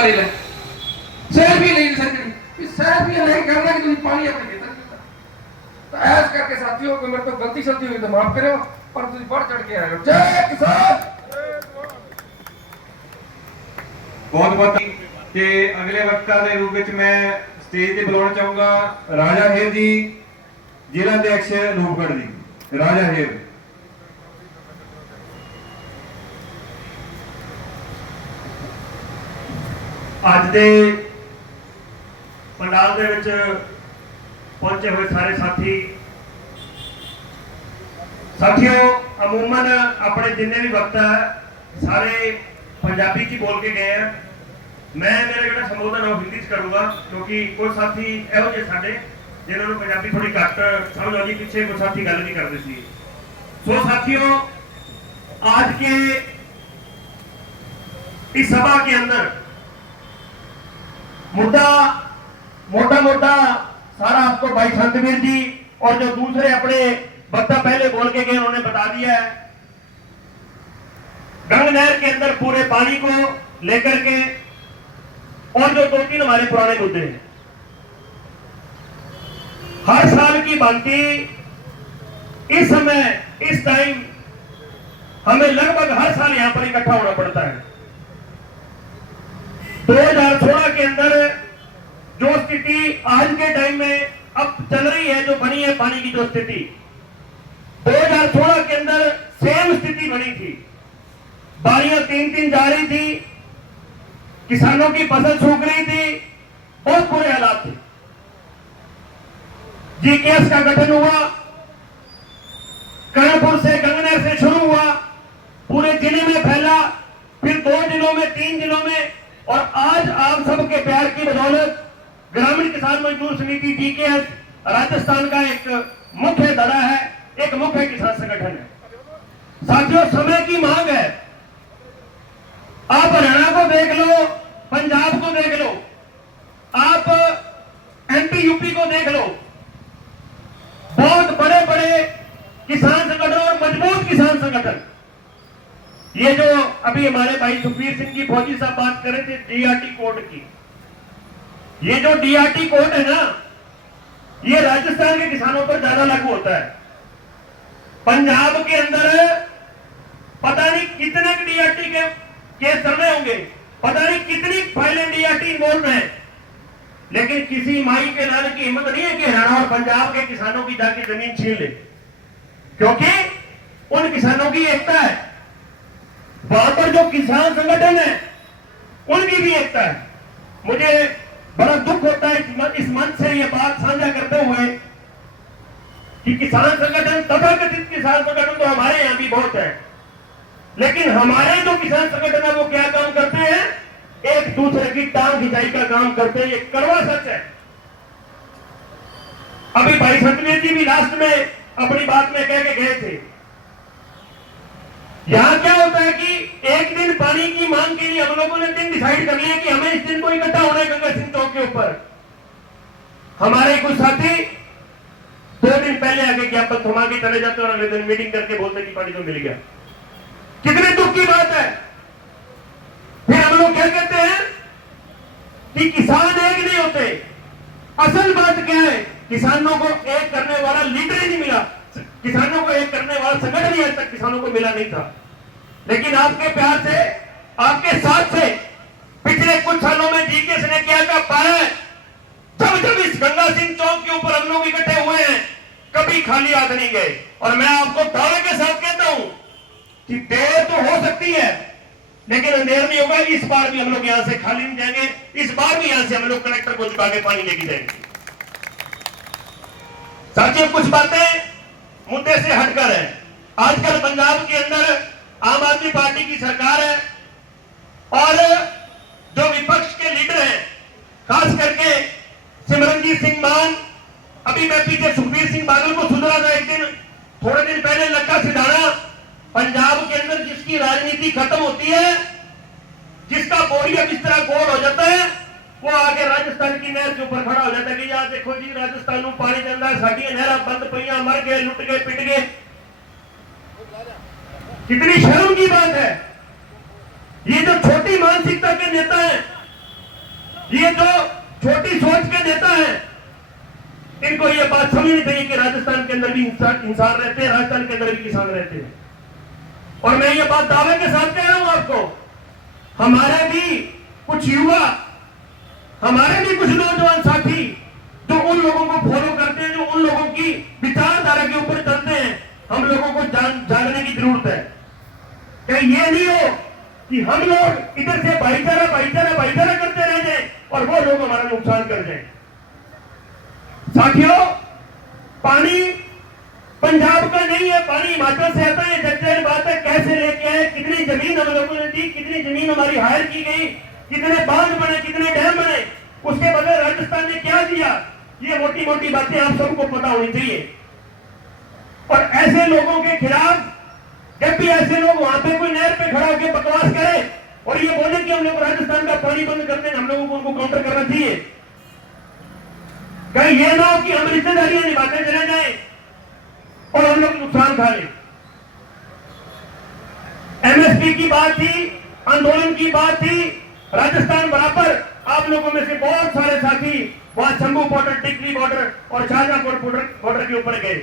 जिम्मेदारी ले सेल्फी नहीं सकती सेल्फी नहीं करना कि तुम पानी अपने खेतर तो ऐस करके साथियों को मेरे तो गलती सलती हुई तो माफ करो पर तुम बढ़ चढ़ के आए हो जय किसान। बहुत बहुत कि अगले वक्ता के रूप में मैं स्टेज पे बुलाना चाहूंगा राजा हेर जी जिला अध्यक्ष रूपगढ़ जी राजा हेर। ਅੱਜ ਦੇ पंडाल ਦੇ ਵਿੱਚ पहुंचे हुए सारे साथियों अमूमन अपने जिन्ने भी वक्ता है सारे पंजाबी च बोल के गए हैं। मैं मेरा जो संबोधन है हिंदी करूँगा क्योंकि कुछ साथी यहो जे साडे जिन्होंने पंजाबी थोड़ी घट समझ आती पिछे कुछ साथी गल नहीं करते सी। सो साथियों आज के इस सभा के अंदर मुद्दा मोटा सारा आपको भाई संतवीर जी और जो दूसरे अपने वक्ता पहले बोल के गए उन्होंने बता दिया है। गंग नहर के अंदर पूरे पानी को लेकर के और जो 2-3 हमारे पुराने मुद्दे हैं हर साल की भांति इस समय इस टाइम हमें लगभग हर साल यहां पर इकट्ठा होना पड़ता है। 2016 के अंदर जो स्थिति आज के टाइम में अब चल रही है जो बनी है पानी की जो स्थिति 2016 के अंदर सेम स्थिति बनी थी। बारियां 3 जा रही थी किसानों की फसल सूख रही थी बहुत बुरे हालात थे। जीकेएस का गठन हुआ कर्णपुर से गंगनहर से शुरू हुआ पूरे जिले में फैला फिर 2 जिलों में 3 जिलों में और आज आप सबके प्यार की बदौलत ग्रामीण किसान मजदूर समिति जीकेएस राजस्थान का एक मुख्य धड़ा है एक मुख्य किसान संगठन है। साथियों समय की मांग है। आप हरियाणा को देख लो पंजाब को देख लो आप एमपी यूपी को देख लो बहुत बड़े बड़े किसान संगठन और मजबूत किसान संगठन। ये जो अभी हमारे भाई सुखबीर सिंह जी फौजी साहब बात कर रहे थे डीआरटी कोड की ये जो डीआरटी कोड है ना ये राजस्थान के किसानों पर ज्यादा लागू होता है। पंजाब के अंदर पता नहीं कितने डीआरटी के केस चल रहे होंगे पता नहीं कितनी फाइलें डीआरटी इन्वॉल्व है लेकिन किसी माई के लाने की हिम्मत नहीं है कि हरियाणा और पंजाब के किसानों की जाके जमीन छीन ले क्योंकि उन किसानों की एकता है। वहां पर जो किसान संगठन है उनकी भी एकता है। मुझे बड़ा दुख होता है इस मंच से ये बात साझा करते हुए कि किसान संगठन तथाकथित किसान संगठन तो हमारे यहां भी बहुत है लेकिन हमारे जो किसान संगठन है वो क्या काम करते हैं एक दूसरे की टांग खिंचाई का काम करते हैं। ये कड़वा सच है। अभी भाई सतवीर जी भी लास्ट में अपनी बात में कह के गए थे। यहां क्या होता है कि एक दिन पानी की मांग के लिए हम लोगों ने दिन डिसाइड कर लिया कि हमें इस दिन को इकट्ठा होना है गंगा सिंह चौक के ऊपर। हमारे कुछ साथी 2 दिन पहले आके ज्ञापन थमा के चले जाते और अगले दिन मीटिंग करके बोलते कि पानी तो मिल गया। कितने दुख की बात है। फिर हम लोग क्या कहते हैं कि किसान एक नहीं होते। असल बात क्या है किसानों को एक करने वाला लीडर ही नहीं मिला किसानों को एक करने वाला संगठन ही आज तक किसानों को मिला नहीं था। लेकिन आपके प्यार से आपके साथ से पिछले कुछ सालों में जीकेएस ने क्या क्या पाया है। जब जब इस गंगा सिंह चौक के ऊपर हम लोग इकट्ठे हुए हैं कभी खाली हाथ नहीं गए और मैं आपको दावे के साथ कहता हूं कि देर तो हो सकती है लेकिन अंधेर नहीं होगा। इस बार भी हम लोग यहां से खाली नहीं जाएंगे। इस बार भी यहां से हम लोग कलेक्टर को झुका के पानी लेके जाएंगे। साथियों कुछ बातें मुद्दे से हटकर है। आजकल पंजाब के अंदर आम आदमी पार्टी की सरकार है और जो विपक्ष के लीडर हैं खास करके सिमरनजीत सिंह मान अभी मैं पीछे सुखबीर सिंह बादल को सुन रहा था एक दिन थोड़े दिन पहले लक्का सिधाना पंजाब के अंदर जिसकी राजनीति खत्म होती है जिसका बोरिया बिस्तरा गोल हो जाता है वो आगे राजस्थान की नहर के ऊपर खड़ा हो जाता है कि यार देखो जी राजस्थान में पानी चल रहा है साडियां नहर बंद पईयां मर गए लुट गए पिट गए। कितनी शर्म की बात है। ये जो छोटी मानसिकता के नेता हैं ये जो छोटी सोच के नेता हैं, इनको ये बात समझनी चाहिए कि राजस्थान के अंदर भी इंसान रहते हैं, राजस्थान के अंदर भी किसान रहते हैं। और मैं ये बात दावे के साथ कह रहा हूं आपको, हमारे भी कुछ युवा, हमारे भी कुछ नौजवान साथी जो उन लोगों को फॉलो करते हैं, जो उन लोगों की विचारधारा के ऊपर चलते हैं, हम लोगों को जानने की जरूरत है। कहीं ये नहीं हो कि हम लोग इधर से भाईचारा भाईचारा भाईचारा करते रह जाए और वो लोग हमारा नुकसान कर जाए। साथियों, पानी पंजाब का नहीं है, पानी हिमाचल से आता है। जगजाहिर बात है, कैसे लेके आए, कितनी जमीन हम लोगों ने दी, कितनी जमीन हमारी हायर की गई, कितने बांध बने, कितने डैम बने, उसके बदले राजस्थान ने क्या दिया, ये मोटी मोटी बातें आप सबको पता होनी चाहिए। और ऐसे लोगों के खिलाफ जब भी ऐसे लोग वहां पे कोई नहर पे खड़ा होकर बकवास करे और ये बोले कि हम लोग राजस्थान का पानी बंद करते हैं, हम लोगों को उनको काउंटर करना चाहिए। कहीं ये ना हो कि हम रिश्तेदारियां निभाते चले जाए और हम लोग नुकसान खा ले। एमएसपी की बात थी, आंदोलन की बात थी, राजस्थान बराबर आप लोगों में से बहुत सारे साथी वहां शंभू बॉर्डर, टिकरी बॉर्डर और शाहजहांपुर बॉर्डर के ऊपर गए।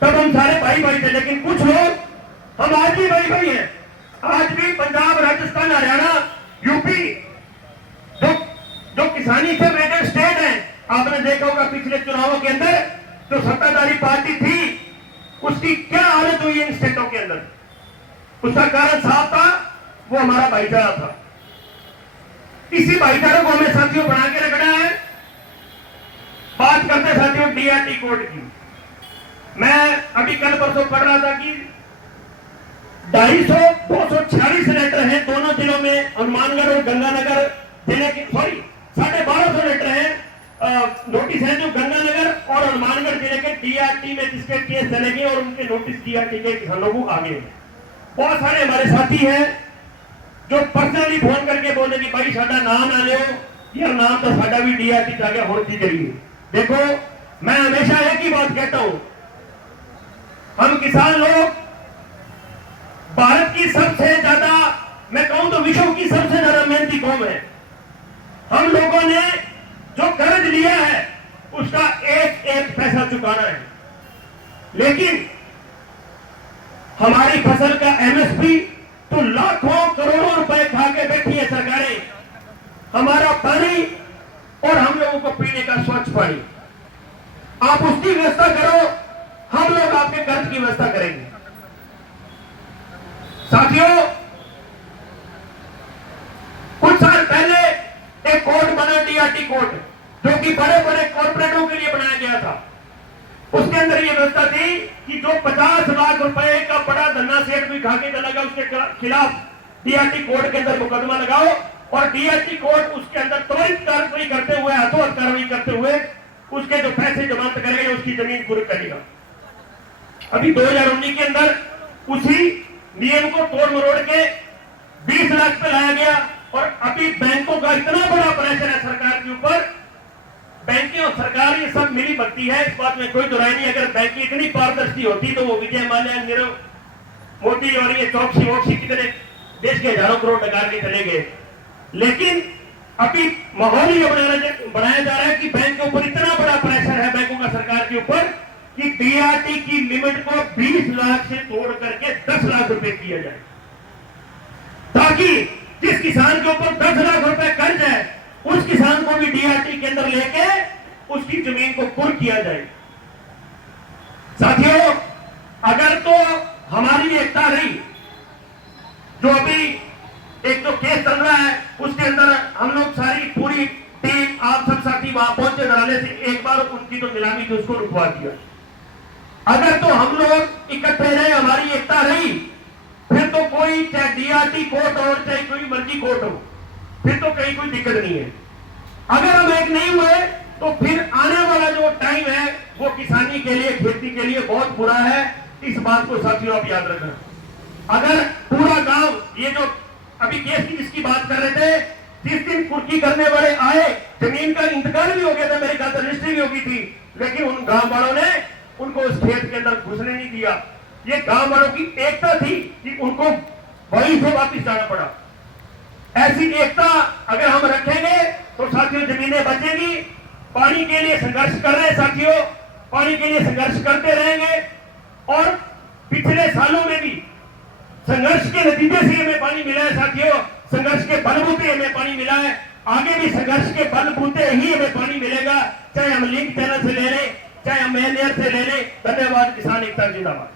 तब हम सारे भाई भाई थे, लेकिन कुछ लोग, हम आज भी भाई भाई हैं। आज भी पंजाब, राजस्थान, हरियाणा, यूपी जो किसानी से रिलेटेड स्टेट हैं, आपने देखा होगा पिछले चुनावों के अंदर जो सत्ताधारी पार्टी थी उसकी क्या हालत हुई इन स्टेटों के अंदर। उसका कारण साफ था, वो हमारा भाईचारा था। इसी भाईचारे को हमें साथियों बना के रखना है। बात करते साथियों डीआरटी कोड की। मैं अभी कल परसों पढ़ रहा था कि 246 लेटर हैं दोनों जिलों में, हनुमानगढ़ और गंगानगर जिले के, सॉरी 1250 लेटर हैं, नोटिस है जो गंगानगर और हनुमानगढ़ जिले के डीआरटी में जिसके केस चले गए और उनके नोटिस डीआरटी के किसानों को आगे हैं। बहुत सारे हमारे साथी हैं जो पर्सनली फोन करके बोले कि भाई साडा नाम ना लियो, यार नाम तो साडा भी डीआरटी जाके होर की करिए। देखो, मैं हमेशा एक ही बात कहता हूं, हम किसान लोग भारत की सबसे ज्यादा, मैं कहूं तो विश्व की सबसे ज्यादा मेहनती कौम है। हम लोगों ने जो कर्ज लिया है उसका एक एक पैसा चुकाना है, लेकिन हमारी फसल का एमएसपी तो लाखों करोड़ों रुपए खा के बैठी है सरकारें। हमारा पानी और हम लोगों को पीने का स्वच्छ पानी, आप उसकी व्यवस्था करो, हम लोग आपके कर्ज की व्यवस्था करेंगे। साथियों, कुछ साल पहले एक कोड बना डीआरटी कोड, जो कि बड़े बड़े कॉर्पोरेटों के लिए बनाया गया था। उसके अंदर यह व्यवस्था थी कि जो 50 लाख रुपए का बड़ा धन्ना सेठ भी खा के चला गया, उसके खिलाफ डीआरटी कोड के अंदर मुकदमा लगाओ और डीआरटी कोड उसके अंदर त्वरित कार्रवाई करते हुए, हाथों कार्रवाई करते हुए उसके जो पैसे जमानत करेगा, उसकी जमीन कुर्क करेगा। अभी 2019 के अंदर उसी नियम को तोड़ मरोड़ के 20 लाख पे लाया गया और अभी बैंकों का इतना बड़ा प्रेशर है सरकार के ऊपर। बैंकें और सरकार ये सब मिली भगती है, इस बात में कोई दुराई नहीं। अगर बैंक की इतनी पारदर्शी होती तो वो विजय माल्या, नीरव मोदी और ये चौकसी वोकसी कितने देश के हजारों करोड़ डकार के चले गए। लेकिन अभी माहौल ही बनाया जा रहा है कि बैंक के ऊपर इतना बड़ा प्रेशर है बैंकों का सरकार के ऊपर कि डीआरटी की लिमिट को 20 लाख से तोड़ करके 10 लाख रुपए किया जाए, ताकि जिस किसान के ऊपर 10 लाख रुपए कर्ज है उस किसान को भी डीआरटी के अंदर लेके उसकी जमीन को कुर्क किया जाए। साथियों, अगर तो हमारी एकता रही, जो अभी एक तो केस चल रहा है उसके अंदर हम लोग सारी पूरी टीम, आप सब साथी वहां पहुंचे, डराने से एक बार उनकी जो नीलामी थी उसको रुकवा दिया। अगर तो हम लोग इकट्ठे रहे, हमारी एकता रही, फिर तो कोई, चाहे डीआरटी कोर्ट और चाहे कोई मर्जी कोर्ट हो, फिर तो कहीं कोई दिक्कत नहीं है। अगर हम एक नहीं हुए तो फिर आने वाला जो टाइम है वो किसानी के लिए, खेती के लिए बहुत बुरा है। इस बात को साथियों आप याद रखना। अगर पूरा गांव, ये जो अभी केस की जिसकी बात कर रहे थे, जिस दिन कुर्की करने वाले आए, जमीन का इंतकाल भी हो गया था, मेरे ख्याल से रजिस्ट्री भी होगी थी, लेकिन उन गांव वालों ने उनको उस खेत के अंदर घुसने नहीं दिया। ये गांव वालों की एकता थी कि उनको वहीं से वापिस जाना पड़ा। ऐसी एकता अगर हम रखेंगे तो साथियों जमीनें बचेंगी। पानी के लिए संघर्ष कर रहे हैं साथियों, पानी के लिए संघर्ष करते रहेंगे। और पिछले सालों में भी संघर्ष के नतीजे से हमें पानी मिला है साथियों, संघर्ष के बलबूते हमें पानी मिला है। आगे भी संघर्ष के बलबूते ही हमें पानी मिलेगा, चाहे हम लिंक चैनल से ले लें, चाहे हम मेन एयर से ले लें। धन्यवाद। किसान एकता जिंदाबाद।